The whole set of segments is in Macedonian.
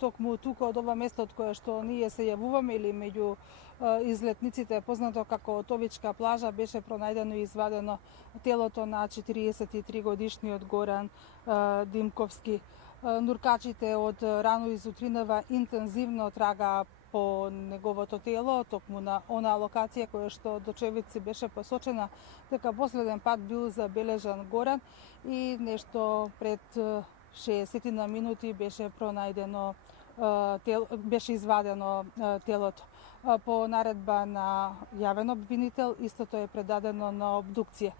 Токму тука од ова место од кое што ние се јавуваме или меѓу излетниците познато како Отовичка плажа беше пронајдено и извадено телото на 43 годишниот Горан Димковски. Нуркачите од рано изутринава интензивно трагаа по неговото тело, токму на онаа локација која што до Чевици беше посочена дека последен пат бил забележан Горан и нешто пред 60 на минути беше пронајдено беше извадено телото. По наредба на јавен обвинител, истото е предадено на обдукција.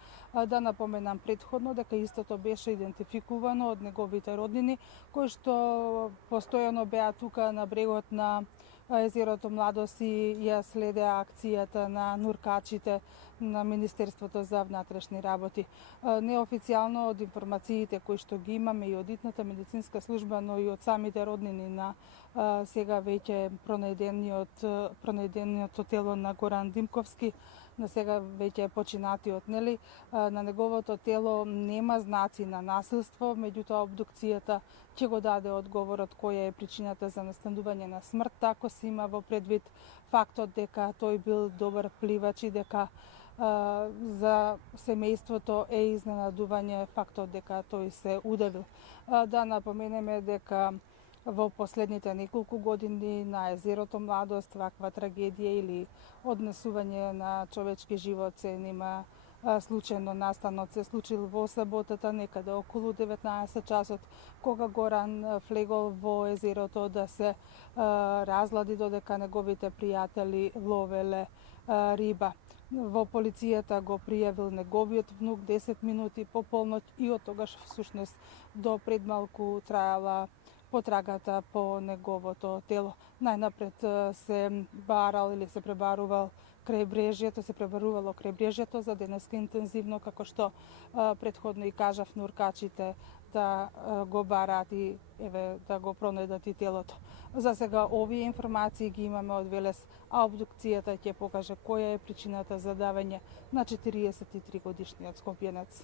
Да напоменам предходно дека истото беше идентификувано од неговите роднини, кои што постојано беа тука на брегот на езерото Младост и ја следеа акцијата на нуркачите на Министерството за внатрешни работи. Неофицијално од информациите кои што ги имаме и од итната медицинска служба, но и од самите роднини на сега веќе пронајдениот тело на Горан Димковски, на сега веќе починатиот, нели, на неговото тело нема знаци на насилство, меѓутоа обдукцијата ќе го даде одговорот која е причината за настанување на смрт, ако се има во предвид фактот дека тој бил добар пливач и дека за семејството е изненадување фактот дека тој се удавил. Да напоменеме дека во последните неколку години на езерото Младост ваква трагедија или однесување на човечки живот се нема случајно настанот се случил во саботата некаде околу 19 часот, кога Горан влегол во езерото да се разлади додека неговите пријатели ловеле риба. Во полицијата го пријавил неговиот внук 10 минути по полноќ и од тогаш всушност до предмалку трајала потрагата по неговото тело. Најнапред се барал или се пребарувал крајбрежјето, се пребарувало крајбрежјето за денеска интензивно, како што предходно и кажав, нуркачите да го бараат и да го пронајдат и телото. За сега овие информации ги имаме од Велес, а обдукцијата ќе покаже која е причината за давање на 43 годишниот скопјенец.